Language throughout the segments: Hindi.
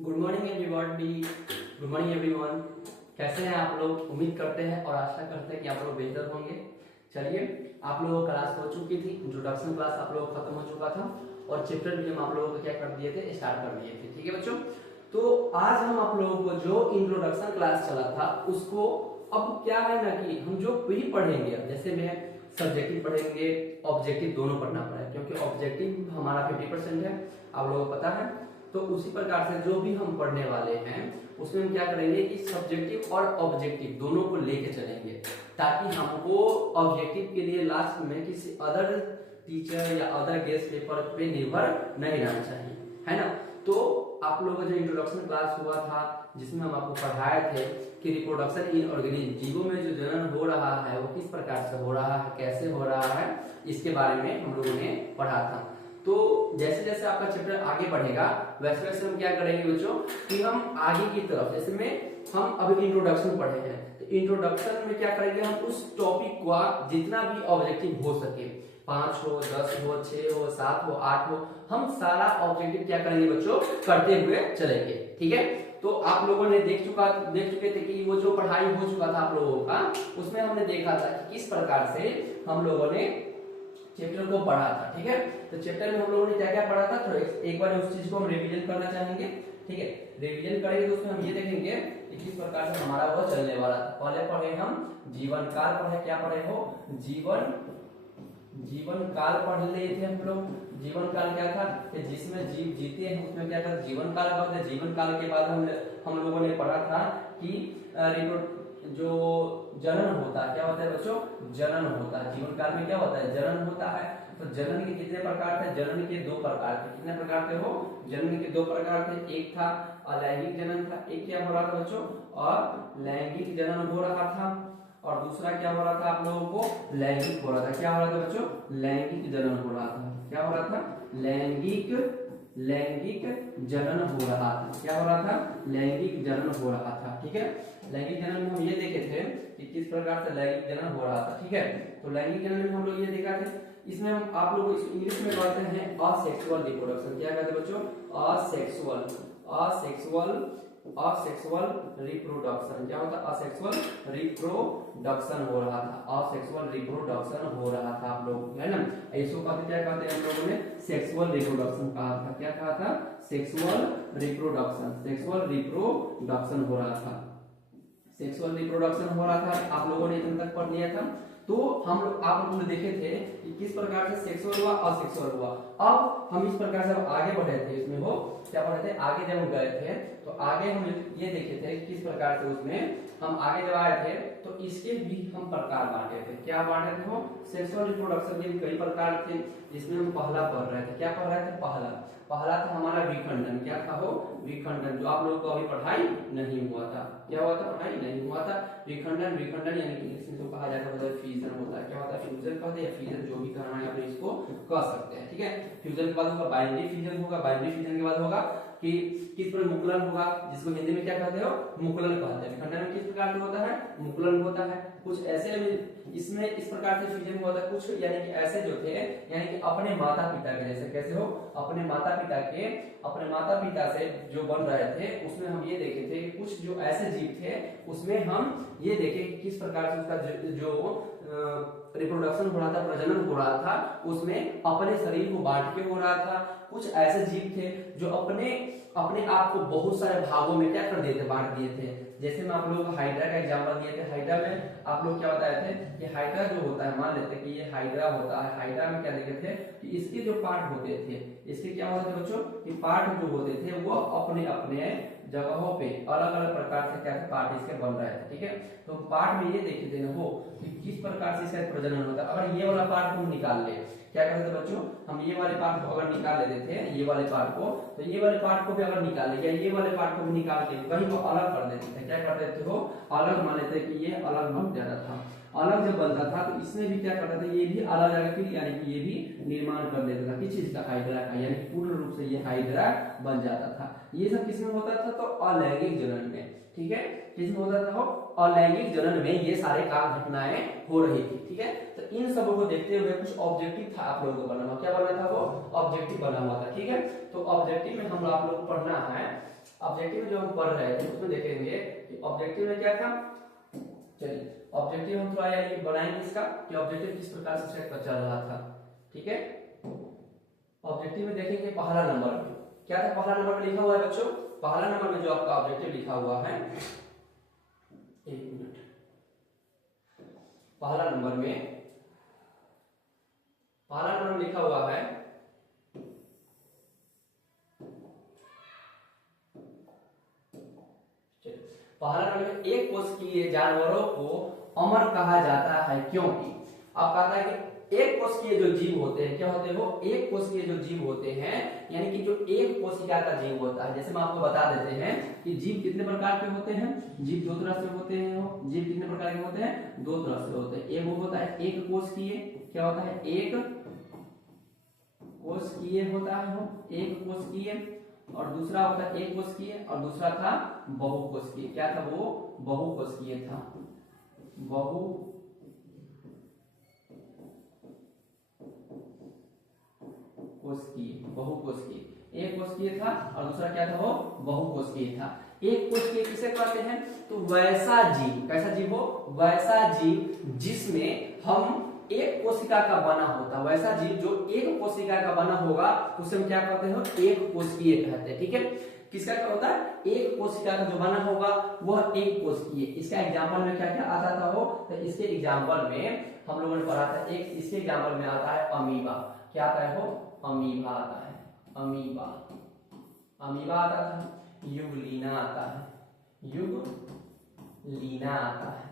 Good morning everybody. Good morning everyone. कैसे हैं आप लोग? उम्मीद करते हैं और आशा करते हैं कि आप लोग बेहतर होंगे। चलिए, आप लोगों की क्लास हो चुकी थी, इंट्रोडक्शन क्लास आप लोगों का खत्म हो चुका था और चैप्टर भी हम आप लोगों को क्या कर दिए थे, स्टार्ट कर दिए थे। ठीक है बच्चों, तो आज हम आप लोगों को जो इंट्रोडक्शन क्लास चला था उसको अब क्या है ना कि हम जो भी पढ़ेंगे, जैसे मैं सब्जेक्टिव पढ़ेंगे, ऑब्जेक्टिव दोनों पढ़ना पड़ेगा क्योंकि ऑब्जेक्टिव हमारा 50% है, आप लोगों को पता है। तो उसी प्रकार से जो भी हम पढ़ने वाले हैं उसमें हम क्या करेंगे कि सब्जेक्टिव और ऑब्जेक्टिव दोनों को लेके चलेंगे, ताकि हमको ऑब्जेक्टिव के लिए लास्ट में किसी अदर टीचर या अदर गेस्ट पेपर पे निर्भर नहीं रहना चाहिए, है ना। तो आप लोगों का जो इंट्रोडक्शन क्लास हुआ था जिसमें हम आपको पढ़ाए थे कि रिप्रोडक्शन इन ऑर्गेनिज्म, जीवों में जो जनन हो रहा है वो किस प्रकार से हो रहा है, कैसे हो रहा है, इसके बारे में हम लोगों ने पढ़ा था। तो जैसे जैसे आपका चैप्टर आगे बढ़ेगा वैसे वैसे हम क्या करेंगे बच्चों कि हम आगे की तरफ, जैसे में हम अभी इंट्रोडक्शन पढ़े हैं तो इंट्रोडक्शन में क्या करेंगे, हम उस टॉपिक का जितना भी ऑब्जेक्टिव हो सके, 5 हो, 10 हो, 6 हो, 7 हो, 8 हो, हम सारा ऑब्जेक्टिव क्या करेंगे बच्चों करते हुए चलेंगे। ठीक है, तो आप लोगों ने देख चुके थे कि वो जो पढ़ाई हो चुका था आप लोगों का, उसमें हमने देखा था कि किस प्रकार से हम लोगों ने चैप्टर को पढ़ा था। ठीक है, तो चैप्टर में हम लोगों ने क्या क्या पढ़ा था, तो एक बार उस चीज को हम रिवीजन करना चाहेंगे। ठीक है, रिवीजन करेंगे तो उसमें हम ये देखेंगे कि किस प्रकार से हमारा वो चलने वाला था। पहले पढ़े हम जीवन काल पढ़े, क्या पढ़े हो, जीवन काल पढ़ लिए थे हम लोग। जीवन काल क्या था कि जिसमें जीव जीते हैं उसमें क्या था, जीवन काल का होता है। जीवन काल के बाद हम लोगों ने पढ़ा था कि जो जनन होता है, क्या होता है बच्चों, जनन होता है। जीवन काल में क्या होता है, जनन होता है। तो जनन के कितने प्रकार थे, जनन के 2 प्रकार थे। कितने प्रकार थे हो, जनन के 2 प्रकार थे। एक था अलैंगिक जनन था, एक क्या हो रहा था बच्चों, और लैंगिक जनन हो रहा था, और दूसरा क्या हो रहा था आप लोगों को, लैंगिक हो रहा था। क्या हो रहा था बच्चों, लैंगिक जनन हो रहा था। क्या हो रहा था, लैंगिक जनन हो रहा था। क्या हो रहा था, लैंगिक जनन हो रहा था। ठीक है, लैंगिक जनन में हम ये देखे थे कि किस प्रकार से लैंगिक जनन हो रहा था। ठीक है, तो लैंगिक जनन में हम लोग ये देखा थे, इसमें हम आप लोग को इंग्लिश में कहते हैं असेक्सुअल रिप्रोडक्शन। क्या कहते हैं बच्चों, असेक्सुअल रिप्रोडक्शन। क्या होता है, असेक्सुअल रिप्रोडक्शन हो रहा था, असेक्सुअल रिप्रोडक्शन हो रहा था आप लोग, है ना। इसको कहते क्या कहते हैं हम लोगों ने, सेक्सुअल रिप्रोडक्शन कहा था। क्या कहा था, सेक्सुअल रिप्रोडक्शन हो रहा था। सेक्सुअल रिप्रोडक्शन हो रहा था, आप लोगों ने इतने तक पढ़ लिया था। तो हम लोग आप लोगों ने देखे थे कि किस प्रकार से सेक्सुअल हुआ, असेक्सुअल हुआ। अब हम इस प्रकार से आगे बढ़े थे, इसमें हो क्या पढ़े थे, आगे जब हम गए थे तो आगे हम ये देखे थे किस प्रकार से उसमें हम आगे जब आए थे तो इसके भी हम प्रकार बांटे थे। क्या बांटे थे हो, सेक्सुअल रिप्रोडक्शन के कई प्रकार थे, जिसमें हम पहला पढ़ रहे थे। क्या पढ़ रहे थे, पहला था हमारा विखंडन। क्या था हो, विखंडन, जो आप लोगों को अभी पढ़ाई नहीं हुआ था। क्या हुआ था, पढ़ाई नहीं हुआ था। विखंडन यानी कि इसको कहा जाता है फ्यूजन होता है। क्या होता है, फ्यूजन कहते हैं, फ्यूजन जो भी कहना है आप इसको कह सकते हैं। ठीक है, फ्यूजन के बाद होगा बाइनरी फ्यूजन होगा, बाइनरी फ्यूजन के बाद होगा कि किस पर मुकुलन होगा, जिसको हिंदी में क्या कहते हो, मुकुलन कहते हैं। विखंडन में किस प्रकार से होता है, मुकुलन होता है। कुछ ऐसे इसमें इस प्रकार से फ्यूजन होता है, कुछ यानी कि ऐसे जो थे, यानी कि अपने माता पिता के जैसे, कैसे हो, अपने माता पिता से जो बन रहे थे, उसमें हम ये देखे थे कि कुछ जो ऐसे जीव थे उसमें हम ये देखे कि किस प्रकार से उसका जो रिप्रोडक्शन हो रहा था, प्रजनन हो रहा था, उसमें अपने शरीर को बांट के हो रहा था। कुछ ऐसे जीव थे जो अपने आप को बहुत सारे भागों में क्या कर दिए थे, बांट दिए थे। जैसे मैं आप लोगों को हाइड्रा का एग्जांपल दिए थे। हाइड्रा में आप लोग क्या बताए थे कि हाइड्रा जो होता है, मान लेते कि ये हाइड्रा होता है। हाइड्रा में क्या देखे थे कि इसके जो पार्ट होते थे, इसके क्या होते थे बच्चों, कि पार्ट जो होते थे वो अपने अपने जगहों पे अलग अलग प्रकार से क्या पार्ट इसके बन रहे थे। ठीक है, तो पार्ट में ये देखे थे ना वो कि किस प्रकार से इसका प्रजनन होता है। अगर ये वाला पार्ट को हम निकाल ले, क्या करते थे बच्चों, हम ये वाले पार्ट को अगर निकाल लेते थे, ये वाले पार्ट को, तो ये वाले पार्ट को भी अगर निकाल ले, या ये वाले पार्ट को भी निकाल के कहीं को अलग कर देते थे। क्या कर देते हो, अलग मान लेते कि ये अलग बन जाता था। अलग जब बनता था तो इसमें भी क्या करता था, ये भी अलग जगह फिर यानी कि ये भी निर्माण कर देता था किस चीज का, हाइड्रा का, यानी पूर्ण रूप से ये हाइड्रा बन जाता था। ये सब किसमें होता था, तो अलैंगिक जनन में। ठीक है, किसमें होता था, अलैंगिक जनन में ये सारे काम घटनाएं हो रही थी। ठीक है, तो इन सबों को देखते हुए कुछ ऑब्जेक्टिव था आप लोगों को बना हुआ। क्या बना था, वो ऑब्जेक्टिव बना हुआ था। ठीक है, तो ऑब्जेक्टिव में हम आप लोग को पढ़ना है ऑब्जेक्टिव जो हम पढ़ रहे थे उसमें देखेंगे कि ऑब्जेक्टिव में क्या था। चलिए ऑब्जेक्टिव हम थोड़ा यानी बनाएंगे इसका कि ऑब्जेक्टिव किस प्रकार से सेट पर चल रहा था। ठीक है, ऑब्जेक्टिव में देखेंगे पहला नंबर में क्या था। पहला नंबर में लिखा हुआ है बच्चों, पहला नंबर में जो आपका ऑब्जेक्टिव लिखा हुआ है, एक मिनट, पहला नंबर में लिखा हुआ है पहला नंबर में एक कोशिकीय जानवरों को अमर कहा जाता है क्योंकि अब कहता है कि एक कोशिकीय जो जीव होते हैं क्या होते हैं, वो एक कोशिकीय जो जीव होते हैं यानी कि जो एक कोशिका का जीव होता है। जैसे हम आपको बता देते हैं कि जीव कितने प्रकार के होते हैं, जीव दो तरह से होते हैं। जीव कितने प्रकार के होते हैं, दो तरह से होते हैं। एक वो होता है एक कोशिकीय, क्या होता है, एक कोशिकीय होता है वो एक कोशिकीय, और दूसरा होता है एक कोशिकीय, और दूसरा था बहुकोशिकीय। क्या था वो, बहुकोशिकीय था, बहुकोशिकीय। एक कोशिकीय था और दूसरा क्या था, वो बहुकोशिकीय था। एक कोशिकीय किसे कहते हैं, तो वैसा जीव, कैसा जीव हो, वैसा जीव जिसमें हम एक कोशिका का बना होता, वैसा जीव जो एक कोशिका का बना होगा उसे हम क्या कहते हैं, एक कोशिकीय कहते हैं। ठीक है, किसका क्या होता है, एक कोशिका का जो बना होगा वह एक कोशिकीय। इसका एग्जांपल में क्या क्या आता था हो, तो इसके एग्जांपल में हम लोगों ने पढ़ा था, एक इसके एग्जांपल में आता है अमीबा। क्या आता है वो, अमीबा आता है, अमीबा आता था, युगलीना आता है, युगलीना आता है,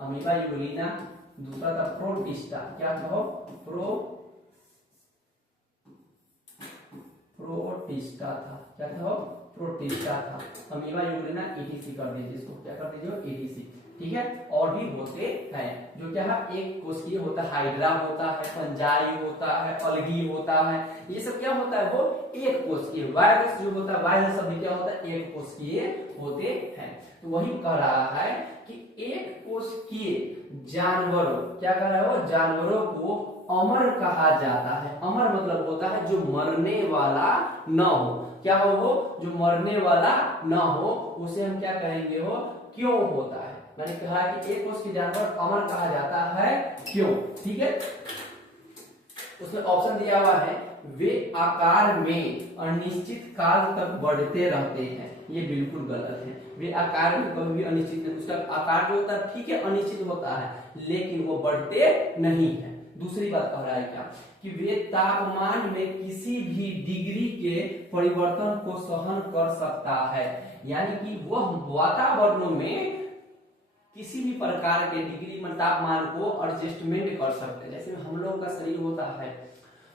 अमीबा, युगलीना। दूसरा था प्रोटिस्टा, क्या था वो, प्रोटिस्टा था, क्या था वो, प्रोटिस्टा था। अमीबा, युगलीना, ईटीसी कर दीजिए इसको, क्या कर दीजिए, ईटीसी। ठीक है, और भी होते हैं जो क्या है, एक कोशिकीय होता है, हाइड्रा होता है, फंजाई होता है, अलगी होता है, ये सब क्या होता है, वो एक कोशिकीय। वायरस जो होता है, वायरस सब भी क्या होता है, एक कोशिकीय होते हैं। तो वही कह रहा है कि एक कोशिकीय जानवरों, क्या कह रहा है वो, जानवरों को अमर कहा जाता है। अमर मतलब होता है जो मरने वाला न हो, क्या हो वो, जो मरने वाला न हो, उसे हम क्या कहेंगे, हो क्यों होता है। मैंने कहा कि एक कोशिकीय जानवर अमर कहा जाता है क्यों। ठीक है, उसमें ऑप्शन दिया हुआ है, वे आकार में अनिश्चित काल तक बढ़ते रहते हैं। ये बिल्कुल गलत है, वे आकार में कभी भी अनिश्चित नहीं, उसका आकार जो होता है ठीक है अनिश्चित होता है लेकिन वो बढ़ते नहीं है। दूसरी बात कह रहा है क्या, कि वे तापमान में किसी भी डिग्री के परिवर्तन को सहन कर सकता है, यानी कि वह वातावरण में किसी भी प्रकार के डिग्री में तापमान को एडजस्टमेंट कर सकते हैं। जैसे हम लोग का शरीर होता है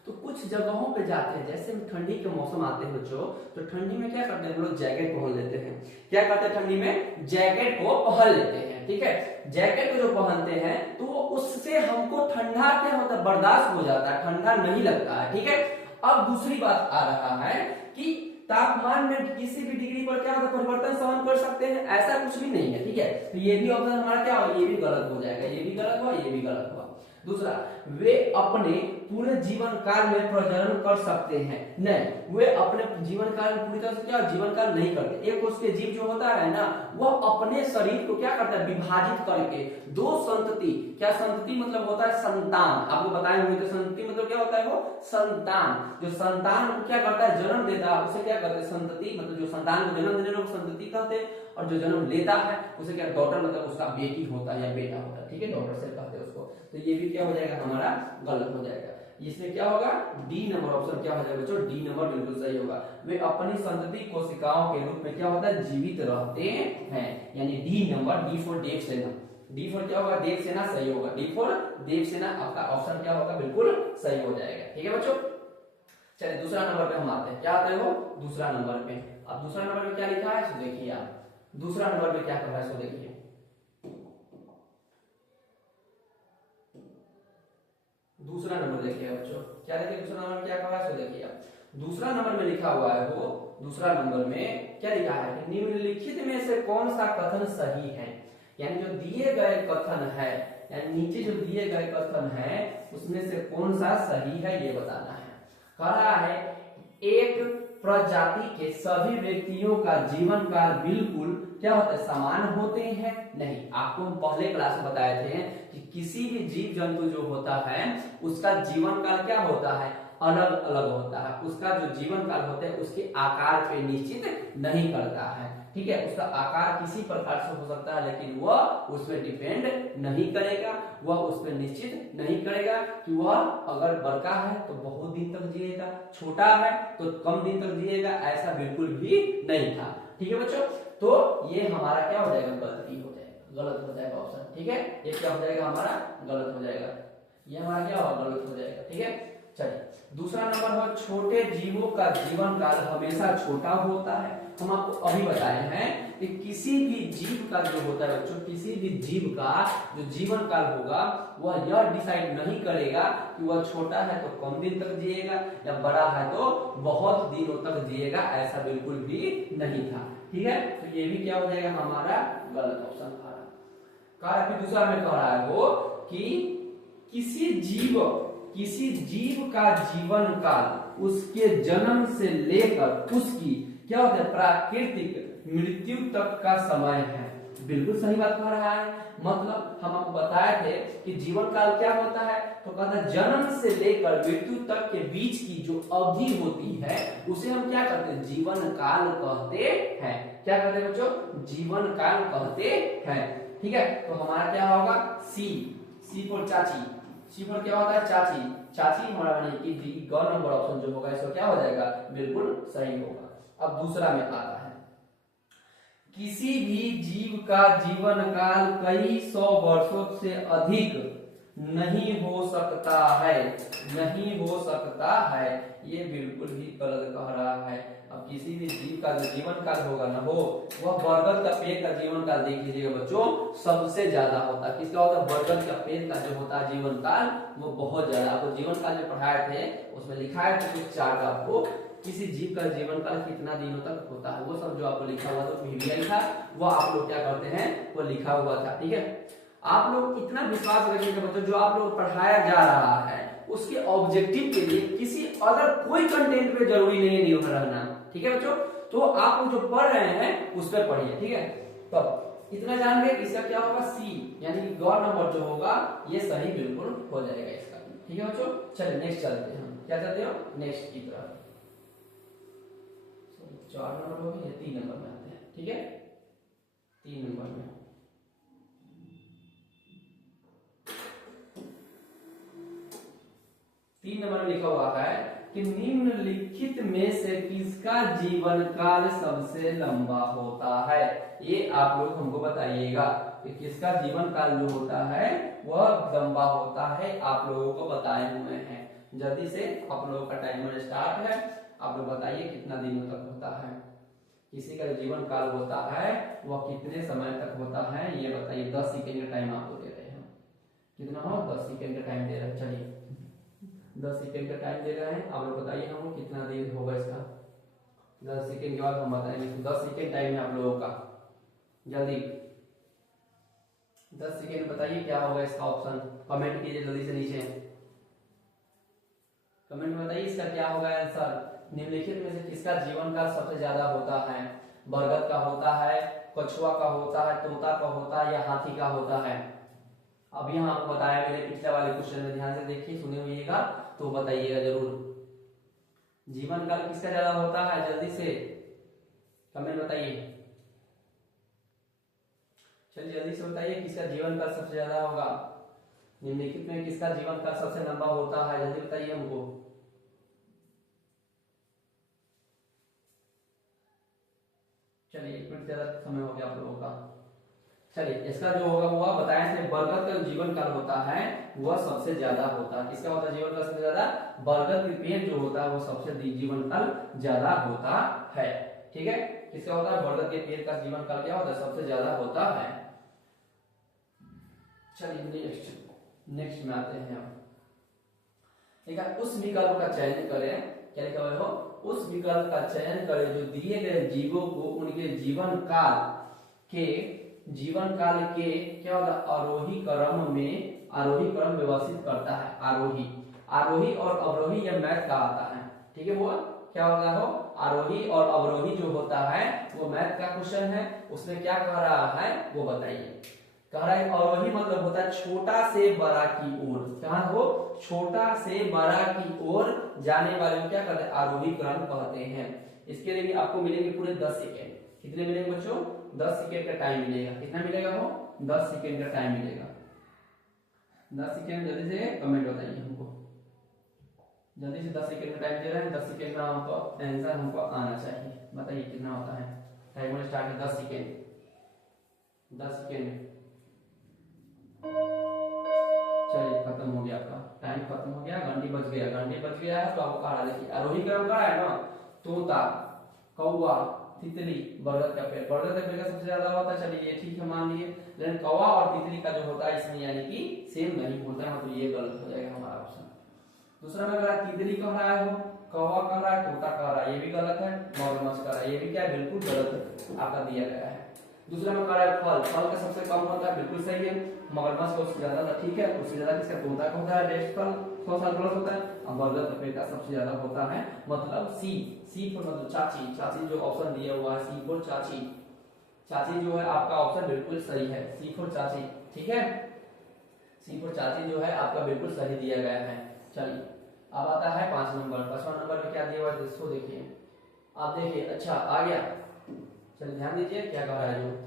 तो कुछ जगहों पे जाते हैं, जैसे ठंडी के मौसम आते हैं बच्चों, तो ठंडी में क्या करते हैं हम लोग, जैकेट पहन लेते हैं। क्या करते हैं, ठंडी में जैकेट को पहन लेते हैं। ठीक है, जैकेट को जो पहनते हैं तो उससे हमको ठंडा क्या होता है, बर्दाश्त हो जाता है, ठंडा नहीं लगता है। ठीक है, अब दूसरी बात आ रहा है कि तापमान में किसी भी डिग्री पर क्या होता है, परिवर्तन सहन कर सकते हैं, ऐसा कुछ भी नहीं है। ठीक है, तो ये भी ऑप्शन हमारा क्या हो, ये भी गलत हो जाएगा, ये भी गलत हुआ, ये भी गलत हुआ। दूसरा, वे अपने पूरे जीवन काल में प्रजनन कर सकते हैं, नहीं, वे अपने जीवन काल में पूरी तरह से क्या जीवन काल नहीं करते। एक उसके जीव जो होता है ना, वह अपने शरीर को क्या करता है, विभाजित करके दो संतति, क्या संतति मतलब होता है संतान, आपको बताए हुए, तो संतति मतलब क्या होता है, वो संतान, जो संतान को क्या करता है, जन्म देता है, उसे क्या कहते हैं, संतति, मतलब जो संतान को जन्म देने वाले को संतति कहते हैं, और जो जन्म लेता है उसे क्या, डॉटर, मतलब उसका बेटी होता है या बेटा होता है। ठीक है, डॉटर से कहते हैं उसको। तो ये भी क्या हो जाएगा, हमारा गलत हो जाएगा। इसमें क्या होगा, डी नंबर ऑप्शन क्या हो जाएगा बच्चों, डी नंबर बिल्कुल सही होगा। वे अपनी संतति कोशिकाओं के रूप में क्या होता है, जीवित रहते हैं, यानी D number, D for Devasena, D for क्या होगा, देवसेना सही होगा, डी फॉर देवसेना आपका ऑप्शन क्या होगा, बिल्कुल सही हो जाएगा। ठीक है बच्चों, चलिए दूसरा नंबर पे हम आते हैं, क्या आते हैं वो, दूसरा नंबर पे। अब दूसरा नंबर पे क्या लिखा है, सो देखिए आप, दूसरा नंबर पे क्या कर रहा है, सो देखिए, दूसरा नंबर देखिए बच्चों, क्या देखिए, दूसरा नंबर क्या कर रहा है, सो देखिए आप, दूसरा नंबर में लिखा हुआ है वो, दूसरा नंबर में क्या लिखा है कि निम्नलिखित में से कौन सा कथन सही है, यानी जो दिए गए कथन है, यानी नीचे जो दिए गए कथन है उसमें से कौन सा सही है ये बताना है। कह रहा है एक प्रजाति के सभी व्यक्तियों का जीवन काल बिल्कुल क्या होता है, समान होते हैं? नहीं। आपको हम पहले क्लास में बताए थे कि किसी भी जीव जंतु जो होता है उसका जीवन काल क्या होता है, अलग अलग होता है। उसका जो जीवन काल होता है उसके आकार पे निश्चित नहीं करता है, ठीक है। उसका आकार किसी प्रकार से हो सकता है लेकिन वह उस पर डिपेंड नहीं करेगा, वह उस पर निश्चित नहीं करेगा कि वह अगर बड़का है तो बहुत दिन तक जिएगा, छोटा है तो कम दिन तक जिएगा, ऐसा बिल्कुल भी नहीं था, ठीक है बच्चों। तो ये हमारा क्या हो जाएगा, गलती हो जाएगा, गलत हो जाएगा ऑप्शन, ठीक है। ये क्या हो जाएगा, हमारा गलत हो जाएगा, ये हमारा क्या होगा, गलत हो जाएगा, ठीक है। चलिए दूसरा नंबर है, छोटे जीवों का जीवन काल हमेशा छोटा होता है। हम आपको अभी बताए हैं कि किसी भी जीव का जो होता है बच्चों, किसी भी जीव का जो जीवन काल होगा वह यह डिसाइड नहीं करेगा कि वह छोटा है तो कम दिन तक जिएगा या बड़ा है तो बहुत दिनों तक जिएगा, ऐसा बिल्कुल भी नहीं था, ठीक है। तो ये भी क्या हो जाएगा, हमारा गलत ऑप्शन आ रहा है। दूसरा में कह रहा है वो कि किसी जीव का जीवन काल उसके जन्म से लेकर उसकी क्या होता है, प्राकृतिक मृत्यु तक का समय है। बिल्कुल सही बात कह रहा है। मतलब हम आपको बताए थे कि जीवन काल क्या होता है, तो कहता है जन्म से लेकर मृत्यु तक के बीच की जो अवधि होती है उसे हम क्या कहते हैं, जीवन काल कहते हैं। क्या कहते हैं बच्चों, जीवन काल कहते हैं, ठीक है। तो हमारा क्या होगा, सी फॉर चाची, सी फॉर क्या होता है, चाची, चाची हमारा बने कि ग नंबर ऑप्शन जो होगा इसको क्या हो जाएगा, बिल्कुल सही होगा। अब दूसरा में आता है, किसी भी जीव का जीवन काल कई 100 वर्षों से अधिक नहीं हो सकता है, नहीं हो सकता है, ये बिल्कुल ही गलत कह रहा है। अब किसी भी जीव का जो जीवन काल होगा ना हो, वह बरगद का पेड़ का जीवन काल देख लीजिएगा बच्चों, सबसे ज्यादा होता है। किसका होता है, बरगद का पेड़ का जो होता है जीवन काल वो बहुत ज्यादा। आपको जीवन काल में पढ़ाए थे उसमें लिखा है कुछ चार्ट, आपको किसी जीव का जीवन काल कितना दिनों तक होता है वो सब जो आपको लिखा हुआ था वीवीआई था, वो आप लोग क्या करते हैं, वो लिखा हुआ था, ठीक है। आप लोग इतना विश्वास रखिएगा बच्चों, जो आप लोग पढ़ाया जा रहा है उसके ऑब्जेक्टिव के लिए किसी अदर कोई कंटेंट पे जरूरी नहीं है निर्भर रहना, ठीक है बच्चों। तो आप जो पढ़ रहे हैं उस पर पढ़िए, ठीक है। तो इतना जान गए इसका क्या होगा, सी यानी कि ग नंबर जो होगा ये सही बिल्कुल हो जाएगा इसका, ठीक है बच्चों। चलिए नेक्स्ट चलते हैं, हम क्या चलते हो, नेक्स्ट की तरफ। 4 नंबर हो गए, 3 नंबर में आते हैं, ठीक है। 3 नंबर में 3 नंबर में लिखा हुआ है कि निम्नलिखित में से किसका जीवन काल सबसे लंबा होता है। ये आप लोग हमको बताइएगा कि किसका जीवन काल जो होता है वह लंबा होता है, आप लोगों को बताए हुए हैं। जल्दी से आप लोगों का टाइमर स्टार्ट है, आप लोग बताइए कितना दिनों तक होता है, किसी का जीवन काल होता है वह कितने समय तक होता है ये बताइए। 10 सेकेंड का टाइम आपको दे रहे हैं, कितना हो, 10 सेकेंड का टाइम दे रहे हैं। चलिए 10 सेकेंड का टाइम दे रहे हैं, आप लोग बताइए हमको कितना देर होगा इसका। 10 सेकेंड के बाद हम बताएंगे। 10 सेकेंड टाइम है आप लोगों का, जल्दी 10 सेकेंड बताइए क्या होगा इसका ऑप्शन। कमेंट कीजिए जल्दी से नीचे, कमेंट में बताइए इसका क्या होगा आंसर। निम्नलिखित में से किसका जीवन काल सबसे ज्यादा होता है, बरगद का होता है, कछुआ का होता है, तोता का होता है या हाथी का होता है। अभी हम आपको बताया मेरे पिछले वाले क्वेश्चन में, ध्यान से देखिए, सुने हुईगा तो बताइएगा जरूर, जीवन काल किसका ज्यादा होता है, जल्दी से कमेंट बताइए। चलिए जल्दी से बताइए किसका जीवन काल सबसे ज्यादा होगा। निम्नलिखित में किसका जीवन काल सबसे लंबा होता है, जल्दी बताइए हमको। चलिए 1 मिनट ज्यादा समय हो गया आप लोगों का। चलिए इसका जो होगा वो बताए थे, बरगद का जीवन काल होता है वह सबसे ज्यादा होता है। किसका होता है जीवन काल सबसे ज्यादा, बरगद के पेड़ जो होता है वो सबसे जीवन काल ज्यादा होता है, ठीक है। किसका होता है, बरगद के पेड़ का जीवन काल क्या होता है, सबसे ज्यादा होता है। चलिए नेक्स्ट में आते हैं हम, ठीक है। उस विकल्प का चयन करें, क्या लिखा हुआ है, उस विकल्प का चयन करें जो दिए गए जीवों को उनके जीवन काल के क्या होता है, आरोही क्रम व्यवस्थित करता है। आरोही और अवरोही यह मैथ का आता है, ठीक है वो क्या होगा हो आरोही और अवरोही जो होता है वो मैथ का क्वेश्चन है, उसमें क्या कह रहा है वो बताइए। कह रहा है अवरोही मतलब होता है छोटा से बड़ा की ओर, क्या हो छोटा से बड़ा की ओर जाने वाले को क्या कहते हैं आरोही क्रम कहते हैं। इसके लिए भी आपको मिलेंगे पूरे 10 सेकेंड। कितने मिलेंगे बच्चों 10 सेकेंड का टाइम मिलेगा। कितना मिलेगा हो 10 सेकेंड का टाइम मिलेगा। 10 सेकेंड जल्दी से कमेंट बताइए हमको, जल्दी से 10 सेकेंड का टाइम दे रहे हैं। 10 सेकेंड का हमको आंसर हमको आना चाहिए, बताइए कितना होता है। टाइमर स्टार्ट है 10 सेकेंड। 10 सेकेंड चलिए खत्म हो गया, आपका टाइम खत्म हो गया, घंटी बज गया। घंटी बज गया है तो आपको कहा देखिए आरोही क्रम का है ना तोता, कौवा, तितली, बरगद का पेड़। बरगद का पेड़ का सबसे ज्यादा होता है, चलिए ये ठीक है मान लिए। लेकिन कौवा और तितली का जो होता है इसमें यानी कि सेम नहीं होता है, तो ये गलत हो जाएगा हमारा ऑप्शन। दूसरा में अगर तितली कह रहा है, कौवा कह रहा है, तोता कह रहा है, ये भी गलत है। मगरमच्छ कह रहा है, ये भी क्या है बिल्कुल गलत है, आपका दिया गया है। दूसरा में कह रहा है फल, फल का सबसे कम होता है, बिल्कुल सही है। मगरमच्छ का उससे ज्यादा था, ठीक है। उससे ज्यादा किसका तोता का होता है, रेस्ट फल 100 साल प्लस होता है। और बरगद का पेड़ का सबसे ज्यादा होता है, मतलब सी। सी फॉर मतलब चाची, चाची जो ऑप्शन दिया हुआ है सी फॉर चाची। चाची जो है आपका ऑप्शन बिल्कुल सही है, सी फॉर चाची, ठीक है। सी फॉर चाची जो है आपका बिल्कुल सही दिया गया है। चलिए अब आता है 5 नंबर। 5वां नंबर में क्या दिया हुआ है इसको देखिए, आप देखिए। अच्छा आ गया, चलिए ध्यान दीजिए क्या कह रहा है जो,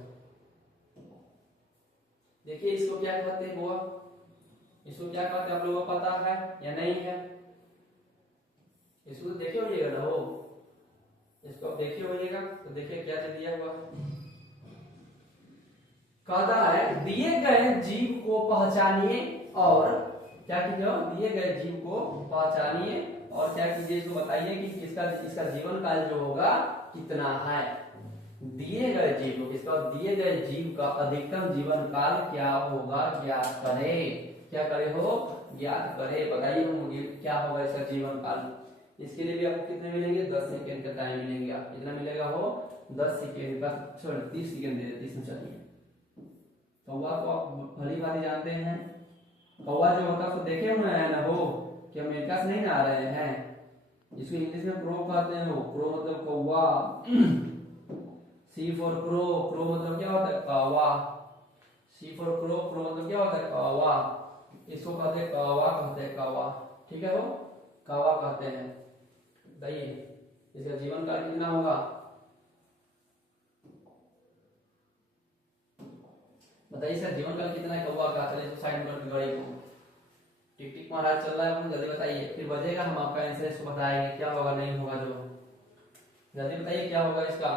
देखिए इसको क्या कहते हैं बुआ, इसको क्या कहते हैं आप लोगों को पता है या नहीं है? इसको तो देखे होइएगा ना हो, इसको आप देखे होइएगा तो देखिए क्या दिया हुआ है। कहता है दिए गए जीव को पहचानिए और क्या कीजिए, दिए गए जीव को पहचानिए और क्या कीजिए इसको बताइए कि इसका जीवन काल जो होगा कितना है। दिए गए जीव को, इसका दिए गए जीव का अधिकतम जीवन काल क्या होगा ज्ञात करे। क्या करे हो ज्ञात करे, बताइए मुझे क्या होगा इसका जीवन काल। इसके लिए भी आपको कितने मिलेंगे 10 सेकेंड का टाइम मिलेगा। कितना मिलेगा हो 10 सेकेंड का, सॉरी 30 सेकेंड दे देते इसमें। चलिए कौवा को आप भली भांति जानते हैं, कौवा जो होता है उसको देखे हुए हैं ना हो कि अमेरिका से नहीं ना आ रहे हैं। इसको इंग्लिश में क्रो कहते हैं, वो क्रो मतलब कौवा। सी फॉर क्रो, क्रो मतलब क्या होता है कौवा। सी फॉर क्रो, क्रो मतलब क्या होता है कौवा। इसको कहते हैं कौवा, कहते हैं कौवा, ठीक है वो कौवा कहते हैं। बताइए इसका जीवन काल कितना होगा, बताइए इसका जीवन काल कितना है कौवा का। चलिए साइड कर गाड़ी को, टिक टिक महाराज चल रहा है, जल्दी बताइए, फिर बजेगा हम आपका आंसर इसको बताएंगे क्या होगा नहीं होगा जो। जल्दी बताइए क्या होगा इसका।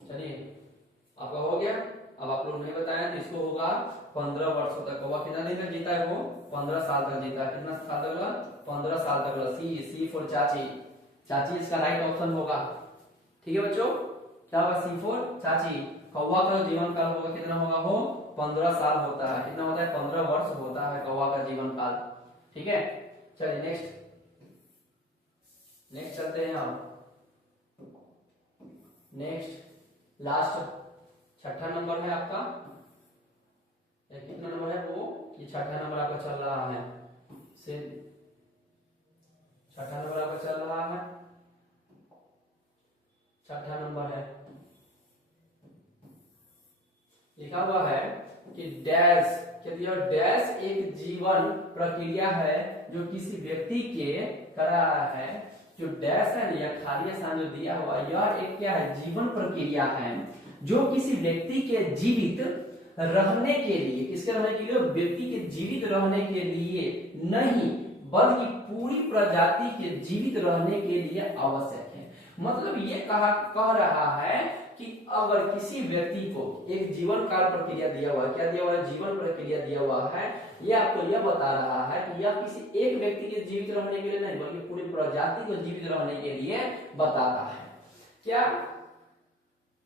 चलिए आपका हो गया। अब आप लोग नहीं बताया तो इसको होगा 15 वर्षों तक। कौवा कितना दिन तक जीता है वो 15 साल तक जीता है। कितना साल तक 15 साल तक। सी फॉर चाची, चाची इसका राइट ऑप्शन होगा, ठीक है बच्चों। क्या होगा सी फॉर चाची। कौवा का जीवन काल होगा कितना होगा हो 15 साल होता है। कितना होता है 15 वर्ष होता है कौवा का जीवन काल, ठीक है। चलिए नेक्स्ट चलते हैं हम। नेक्स्ट लास्ट छठा नंबर है आपका, कितना नंबर है वो, ये छठा नंबर आपका चल रहा है, छठा नंबर आपका चल रहा है, छठा नंबर है। लिखा हुआ है कि डैश, क्या दिया डैश एक जीवन प्रक्रिया है जो किसी व्यक्ति के करा है। जो डैश है ना, यह खाली स्थान जो दिया हुआ यह एक क्या है जीवन प्रक्रिया है जो किसी व्यक्ति के जीवित रहने के लिए, किसके रहने के लिए, व्यक्ति के जीवित रहने के लिए नहीं बल्कि पूरी प्रजाति के जीवित रहने के लिए आवश्यक है। मतलब ये कह रहा है कि अगर किसी व्यक्ति को एक जीवन काल प्रक्रिया दिया हुआ है, क्या दिया हुआ है जीवन प्रक्रिया दिया हुआ है, यह आपको यह बता रहा है कि यह किसी एक व्यक्ति के जीवित रहने के लिए नहीं बल्कि पूरी प्रजाति को जीवित रहने के लिए बताता है। क्या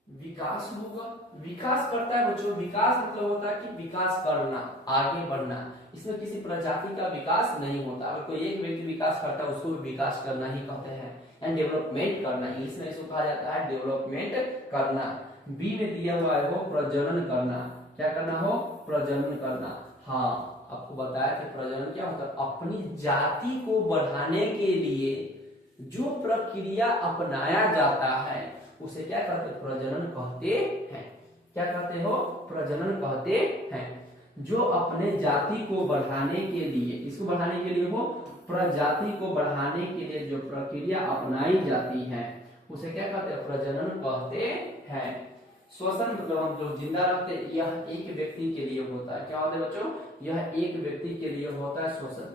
विकास होगा, विकास करता है बच्चों। विकास मतलब होता है कि विकास करना, आगे बढ़ना। इसमें किसी प्रजाति का विकास नहीं होता। अगर कोई एक व्यक्ति विकास करता है उसको भी विकास करना ही कहते हैं, एंड डेवलपमेंट करना, इंग्लिश में इसको कहा जाता है डेवलपमेंट करना। बी में दिया हुआ है वो प्रजनन करना, क्या करना हो प्रजनन करना। हाँ आपको बताया था प्रजनन क्या होता है, अपनी जाति को बढ़ाने के लिए जो प्रक्रिया अपनाया जाता है उसे क्या कहते हैं, प्रजनन कहते हैं। क्या कहते हो, प्रजनन कहते हैं। जो अपने जाति को बढ़ाने के लिए, इसको बढ़ाने के लिए हो, प्रजाति को बढ़ाने के लिए जो प्रक्रिया अपनाई जाती है उसे क्या कहते हैं, प्रजनन कहते हैं। श्वसन मतलब हम जो जिंदा रहते हैं यह एक व्यक्ति के लिए होता है। क्या होता है बच्चों, यह एक व्यक्ति के लिए होता है श्वसन।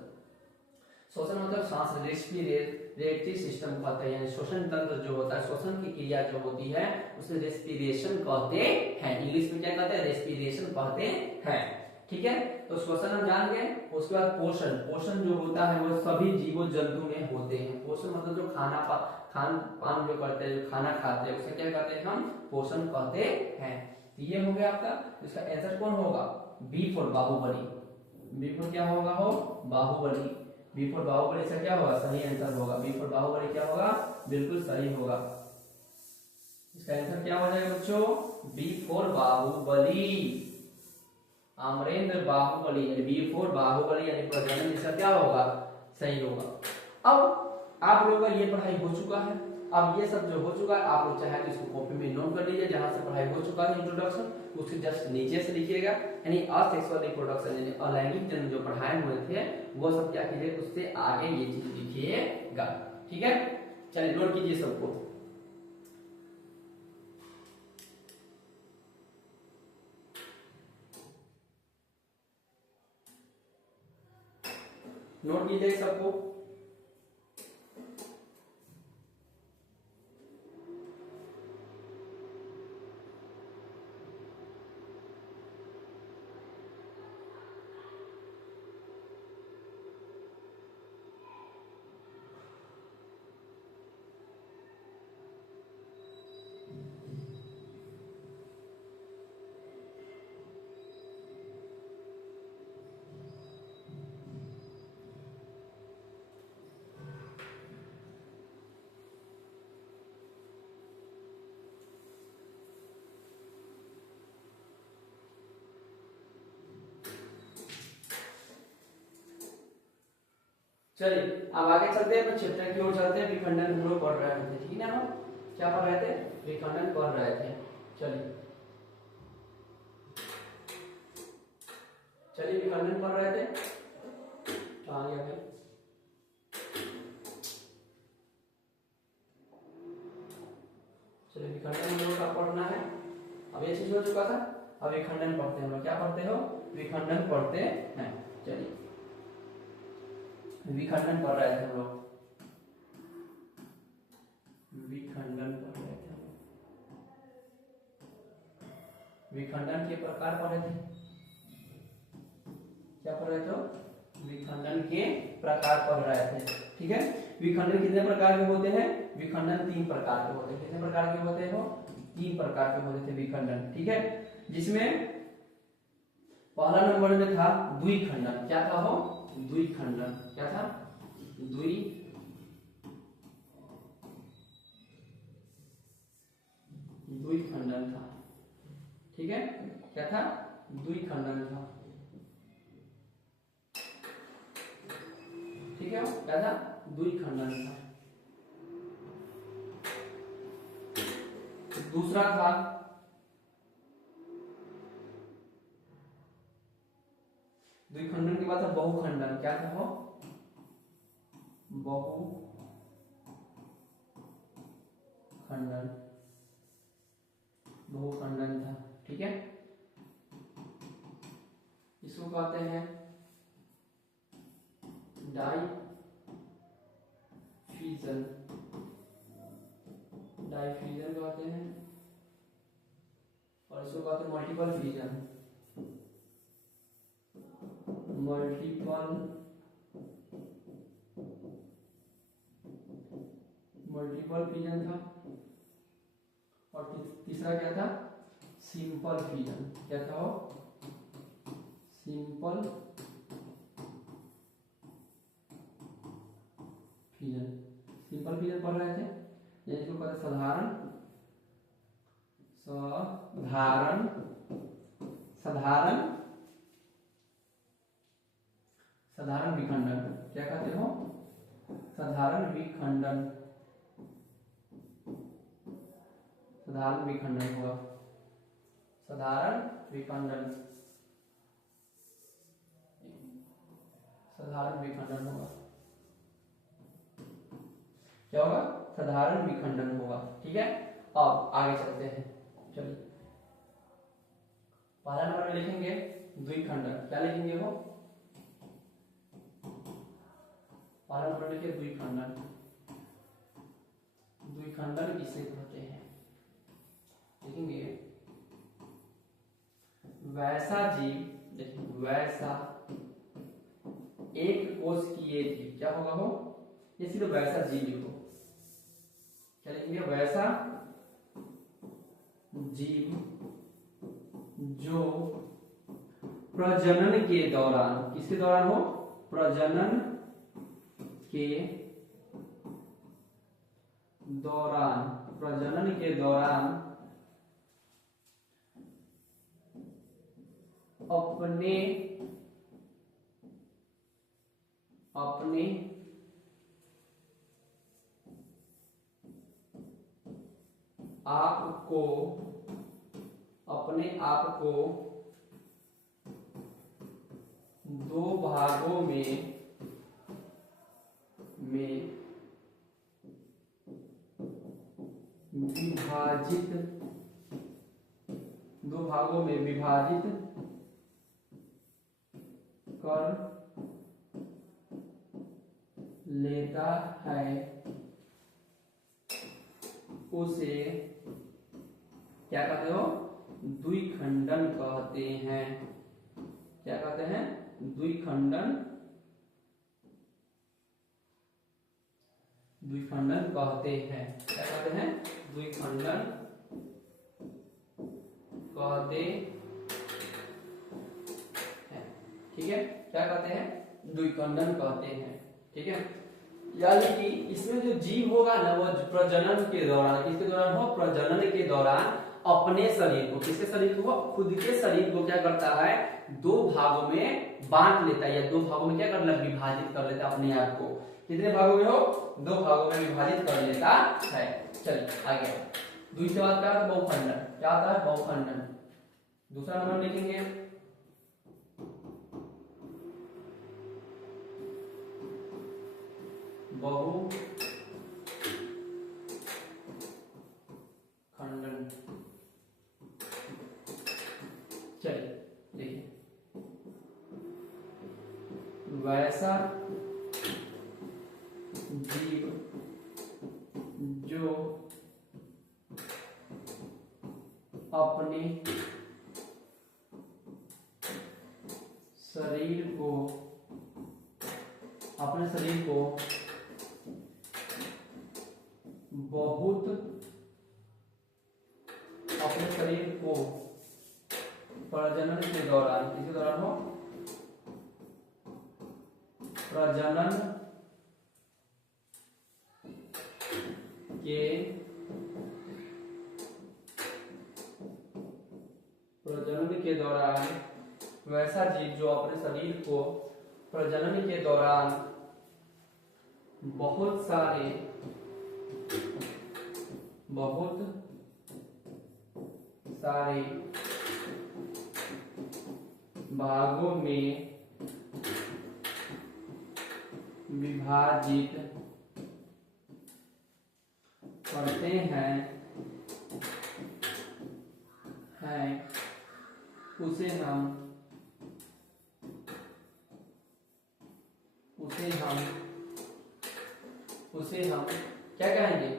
श्वसन मतलब सांस, रेस्पिरेटरी सिस्टम कहते हैं, यानी श्वसन तंत्र जो होता है, श्वसन की क्रिया जो होती है उसे रेस्पिरेशन कहते हैं। इंग्लिश में क्या कहते हैं, रेस्पिरेशन कहते हैं। ठीक है, तो श्वसन हम जान गए। उसके बाद पोषण, पोषण जो होता है वो सभी जीवो जंतु में होते हैं। पोषण मतलब जो खान पान जो करते हैं, जो खाना खाते हैं उसे क्या कहते हैं, हम पोषण कहते हैं। ये हो गया आपका। इसका आंसर कौन होगा, B for Baahubali. B for क्या होगा, हो बाहुबली। बी फॉर बाहुबली से क्या होगा, सही आंसर होगा। बी फॉर बाहुबली क्या होगा, बिल्कुल सही होगा। इसका आंसर क्या हो जाएगा बच्चों, बी फॉर बाहुबली, अमरेंद्र बाहुबली, यानी बी फॉर बाहुबली यानी प्रजनन, इसका क्या होगा, सही होगा। अब आप लोगों का ये पढ़ाई हो चुका है। अब ये सब जो हो चुका है आप लोग चाहे तो इसको कॉपी में नोट कर लीजिए, जहां से पढ़ाई हो चुका है इंट्रोडक्शन, उसके जस्ट नीचे से लिखिएगा, यानी असेक्सुअल रिप्रोडक्शन यानी अलैंगिक जन्म जो पढ़ाए हुए थे वो सब क्या कीजिए, उससे आगे ये चीज लिखिएगा। ठीक है, चलिए नोट कीजिए सबको। नोट कीजिए सबको। चलिए अब आगे चलते हैं, चैप्टर की ओर चलते हैं। विखंडन हम लोग पढ़ रहे थे, ठीक है ना, हम क्या पढ़ रहे थे, विखंडन पढ़ रहे थे। चलिए चलिए विखंडन पढ़ रहे थे, कहाँ गया भाई, चलिए विखंडन हम लोग का पढ़ना है। अब ये चीज हो चुका था, अब विखंडन पढ़ते हैं हम लोग। क्या पढ़ते हो, विखंडन पढ़ते हैं। चलिए विखंडन पढ़ रहे थे हम लोग, विखंडन पढ़ रहे थे हम लोग, विखंडन के प्रकार पढ़ रहे थे। क्या पढ़ रहे थे, विखंडन के प्रकार पढ़ रहे थे। ठीक है, विखंडन कितने प्रकार के होते हैं, विखंडन 3 प्रकार के होते हैं। कितने प्रकार के होते हैं, 3 प्रकार के होते थे विखंडन। ठीक है, जिसमें पहला नंबर में था द्विखंडन। क्या था हो, द्विखंडन। क्या था, द्विखंडन था। ठीक है, क्या था, द्विखंडन था। ठीक है, क्या था, द्विखंडन था। दूसरा था द्विखंडन के बाद था बहुखंडन। क्या था वो, बहुखंडन, बहुखंडन था। ठीक है, इसको कहते हैं डाइफ्यूजन, डाइफ्यूजन कहते हैं, और इसको कहते हैं मल्टीपल फ्यूजन, मल्टीपल फ्यूजन था। और तीसरा क्या था, सिंपल फ्यूजन। क्या था वो, सिंपल फ्यूजन। सिंपल फ्यूजन पढ़ रहे थे, इसको कहते साधारण, साधारण साधारण विखंडन, क्या कहते हो, साधारण विखंडन, साधारण विखंडन होगा, साधारण विखंडन, साधारण विखंडन होगा, क्या होगा, साधारण विखंडन होगा। ठीक है, अब आगे चलते हैं। चलिए पहला नंबर में लिखेंगे द्विखंडन, क्या लिखेंगे वो, पहला नंबर लिखिए द्विखंडन, द्विखंडन किसे कहते हैं, लिखेंगे वैसा जीव, देखिए वैसा एक कोशिकीय जीव, क्या होगा वो, ये सिर्फ वैसा जीव लिखो, क्या लिखेंगे, वैसा जीव जो प्रजनन के दौरान, किसके दौरान हो, प्रजनन के दौरान, प्रजनन के दौरान अपने अपने आप को, अपने आप को दो भागों में विभाजित, दो भागों में विभाजित कर लेता है, उसे क्या कहते हो, द्विखंडन कहते हैं, क्या कहते हैं, द्विखंडन, द्विखंडन कहते हैं, क्या कहते हैं, द्विखंडन कहते हैं। ठीक है, क्या कहते हैं, द्विखंडन कहते हैं। ठीक है, यानी कि इसमें जो जीव होगा ना वो प्रजनन के दौरान, किसके दौरान हो, प्रजनन के दौरान अपने शरीर को, किसके शरीर को, खुद के शरीर को क्या करता है, दो भागों में बांट लेता है, या दो भागों में क्या करना, विभाजित कर लेता है अपने आप को, कितने भागों में हो, दो भागों में विभाजित कर लेता है। चलिए आगे, दूसरी बात क्या है, बहुखंडन, क्या आता है, बहुखंडन, दूसरा नंबर लिखेंगे बहुखंडन। चलिए देखिए, वैसा जीव जो अपने शरीर को, अपने शरीर को बहुत, अपने शरीर को प्रजनन के दौरान, किसके दौरान हो, प्रजनन के, प्रजनन के दौरान, वैसा जीव जो अपने शरीर को प्रजनन के दौरान बहुत सारे भागों में विभाजित करते हैं उसे हम क्या कहेंगे,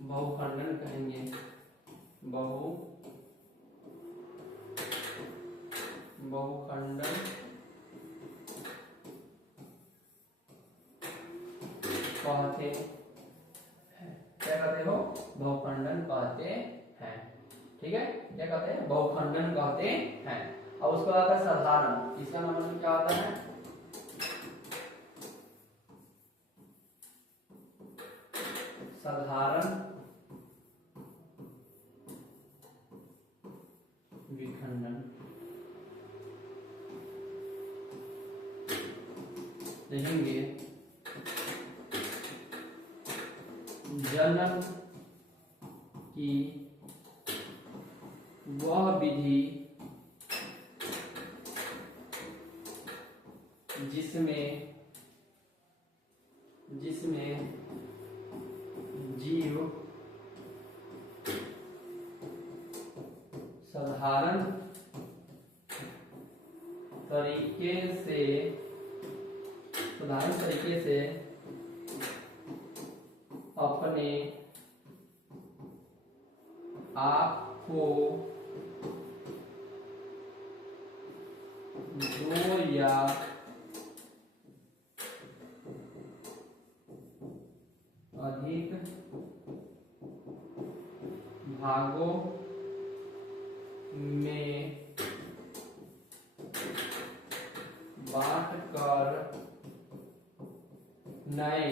बहुखंडन कहेंगे, बहुखंडन कहते हैं, क्या कहते हो, बहुखंडन कहते हैं। ठीक है, क्या कहते हैं, बहुखंडन कहते हैं। अब उसके बाद आता है साधारण, इसका मतलब क्या होता है, साधारण विखंडन, देखेंगे जनन की वह विधि जिसमें जीव साधारण तरीके से अपने आप को 2 या अधिक भागों में बांटकर नए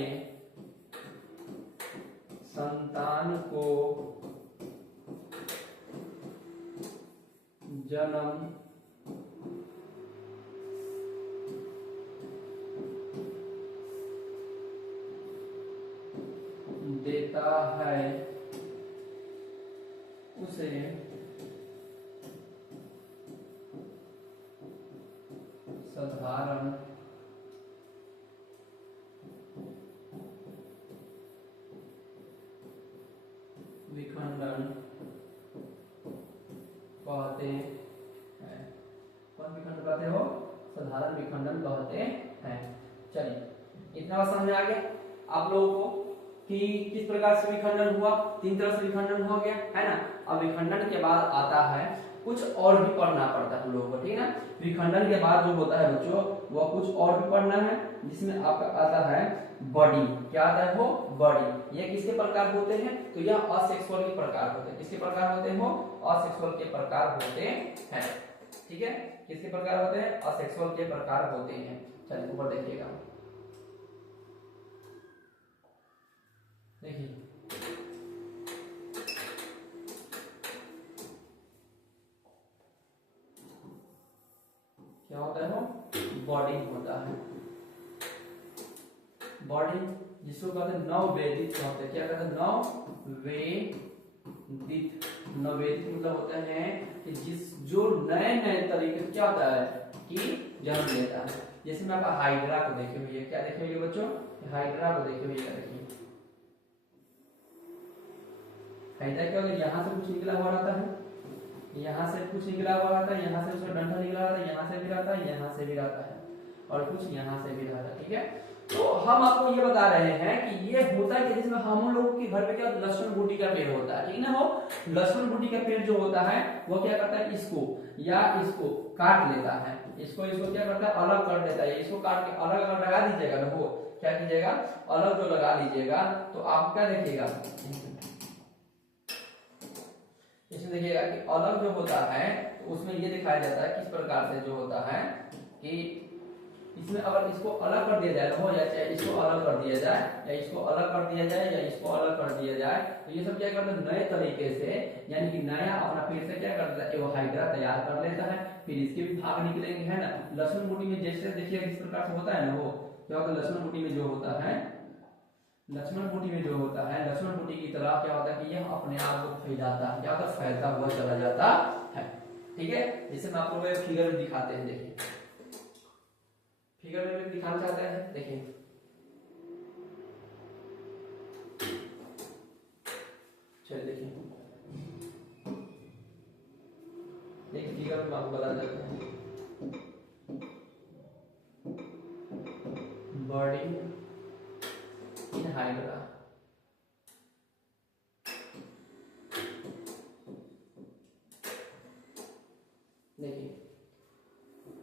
संतान को जन्म देता है, उसे साधारण विखंडन कहते हैं। कौन विखंडन कहते हो? साधारण विखंडन कहते हैं। चलिए इतना बात समझ में आ गया आप लोगों को कि किस प्रकार से विखंडन हुआ। 3 तरह से विखंडन हो गया है ना। अब विखंडन के बाद आता है कुछ और भी पढ़ना पड़ता है हम लोगों को, ठीक है ना। विखंडन के बाद जो होता है बच्चों वह कुछ और भी पढ़ना है, जिसमें आपका आता है बॉडी। क्या आता है वो? बॉडी। ये किसके प्रकार होते हैं? तो यह असेक्सुअल के प्रकार होते हैं। किसके प्रकार होते हैं? वो असेक्सुअल के प्रकार होते हैं, ठीक है। किसके प्रकार होते हैं? असेक्सुअल के प्रकार होते हैं। चलिए ऊपर देखिएगा, देखिए क्या होता है? वो बॉडी होता है। बॉडी जिसको कहते हैं नववेदित कहते हैं। क्या कहते हैं? नववेदित। नववेदित मतलब होता है कि जो नए नए तरीके क्या होता है कि जन्म लेता है। जैसे मैं आपका हाइड्रा को देखे हुए, क्या देखे हुए बच्चों? हाइड्रा को देखे हुए, क्या देखिए हाइड्रा क्या होगा? यहाँ से कुछ निकला हुआ रहता है, यहाँ से कुछ निकला हुआ रहता है, यहाँ से उसका डंठल निकला रहता है, यहाँ से भी रहता है, यहाँ से भी रहता है और कुछ यहाँ से भी रहता है, ठीक है। तो हम आपको ये बता रहे हैं कि ये होता है कि जिसमें हम लोगों के घर पे क्या लहसुन बूटी का पेड़ होता है, ठीक ना। वो लहसुन बूटी का पेड़ जो होता है वो क्या करता है? इसको या इसको काट लेता है, इसको क्या करता है? अलग कर देता है। इसको काट के अलग अगर लगा दीजिएगा ना, वो क्या कीजिएगा? अलग जो लगा लीजिएगा तो आप क्या देखिएगा, इसमें देखिएगा कि अलग जो होता है तो उसमें ये दिखाया जाता है किस प्रकार से जो होता है कि इसमें अगर इसको अलग कर दिया जाए हो, या चाहे इसको अलग कर दिया जाए या इसको अलग कर दिया जाए या इसको अलग कर दिया जाए, तो ये सब क्या करते हैं? नए तरीके से, यानी कि नया अपना पेड़ से क्या करता है? वो हाइड्रा तैयार कर लेता है। फिर इसके भी भाग निकलेंगे, है ना। लहसुन बूटी में जैसे देखिए किस प्रकार से होता है ना, वो क्या होता है? लहसुन बूटी में जो होता है, लक्ष्मण बूटी में जो होता है, लक्ष्मण बूटी की तरह क्या होता है कि यह अपने आप को फैलाता है, क्या होता है? फैलता हुआ चला जाता है, ठीक है। जैसे मैं आप लोगों को फिगर में दिखाते हैं, देखिए फिगर में दिखाना चाहते हैं, देखिए चलिए देखिए एक फिगर में आपको बता देते हैं। बॉडी इन हाइड्रा, देखिए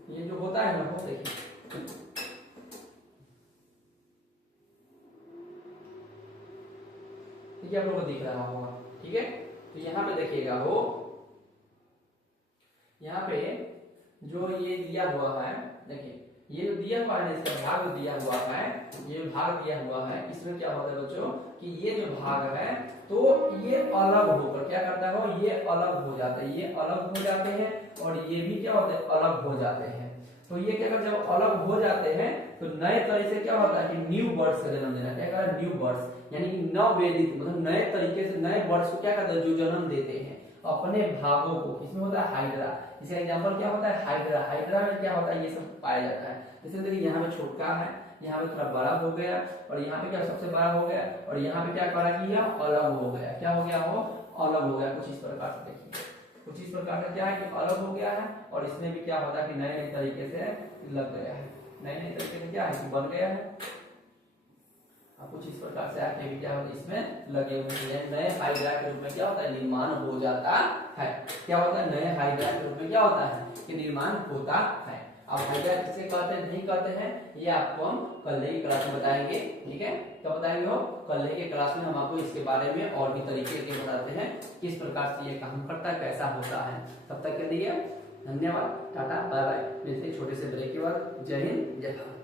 ये जो होता है ना, वो देखिए ठीक है, आप लोगों को दिख रहा होगा, ठीक है। तो यहाँ पे देखिएगा, वो यहाँ पे जो ये दिया हुआ है, देखिए ये जो दिया हुआ है, इसका भाग दिया हुआ है, ये भाग दिया हुआ है, इसमें क्या होता है बच्चों कि ये जो भाग है तो ये अलग होकर क्या करता है? ये अलग हो जाता है, ये अलग हो जाते हैं और ये भी क्या होते हैं? अलग हो जाते हैं। तो ये क्या करते हैं? जब अलग हो जाते हैं तो नए तरह से क्या होता है कि न्यू बर्ड्स का जन्म देना। क्या कहता है? न्यू बर्ड्स, यानी कि नववेदित, मतलब नए तरीके से नए बर्ड्स को क्या कहता है? जो जन्म देते हैं अपने भागों को। इसमें होता है हाइड्रा। इसका एग्जांपल क्या होता है? हाइड्रा। हाइड्रा में क्या होता है? ये सब पाया जाता है। जैसे देखिए यहाँ पे छोटा है, यहाँ पे थोड़ा बड़ा हो गया, और यहाँ पे क्या सबसे बड़ा हो गया, और यहाँ पे क्या करा किया? अलग हो गया। क्या हो गया? वो अलग हो गया। कुछ इस प्रकार से देखिए, कुछ इस प्रकार से क्या है कि अलग हो गया है, और इसमें भी क्या होता है कि नए नए तरीके से लग गया है, नए नए तरीके से क्या है कि बन गया है। अब कुछ इस प्रकार से आके भी क्या होता है? इसमें लगे हुए हैं। नए हाइड्रा के रूप में क्या होता है? निर्माण हो जाता है। क्या होता है? नए हाइड्रा के रूप में क्या होता है कि निर्माण होता है। अब हाइड्रा किसे कहते हैं, नहीं कहते हैं, ये आपको हम कल की क्लास में बताएंगे। ठीक है, कब बताएंगे हो? कल के क्लास में हम आपको इसके बारे में और भी तरीके के बताते हैं, किस प्रकार से ये काम करता है, कैसा होता है। तब तक के लिए धन्यवाद, टाटा, बाय बाय। मिलते हैं छोटे से ब्रेक के बाद। जय हिंद, जय भारत।